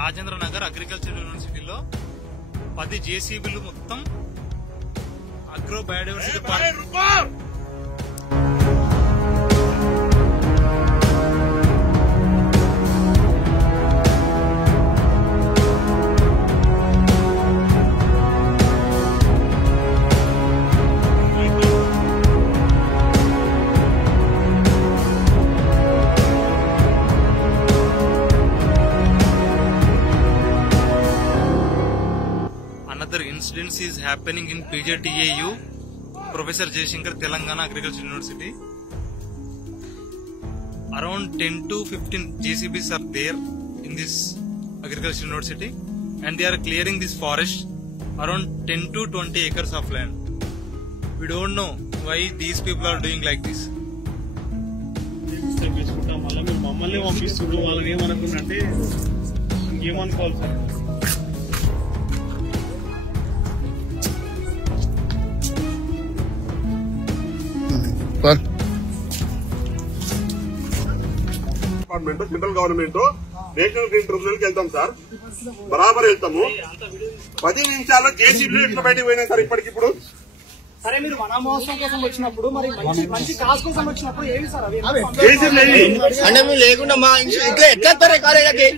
Rajendra Nagar agriculture యూనివర్సిటీలో 10 జేసీబీలు మొత్తం agro biodiversity park Another incident is happening in PJTAU, Professor Jayashankar, Telangana Agriculture University. Around 10 to 15 JCBs are there in this Agriculture University, and they are clearing this forest, around 10 to 20 acres of land. We don't know why these people are doing like this. Central government national green tribunal కి వెళ్తాం sir, బరాబర్ వెళ్తాము. 10 నిమిషాల్లో JCB ఎట్లా బయటకు పోయినా sir ఇప్పటికిప్పుడు. సరే మీరు వనమహోత్సవం కోసం వచ్చినప్పుడు మరి మంచి కాస్ కోసం వచ్చినప్పుడు ఏమి సార్ అవి అంటే మీరు లేకుండా మా ఇట్లా ఎట్లా కాలేజీకి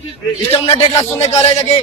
ఇష్టం ఉన్నట్టు ఎట్లా వస్తుంది కాలేజీకి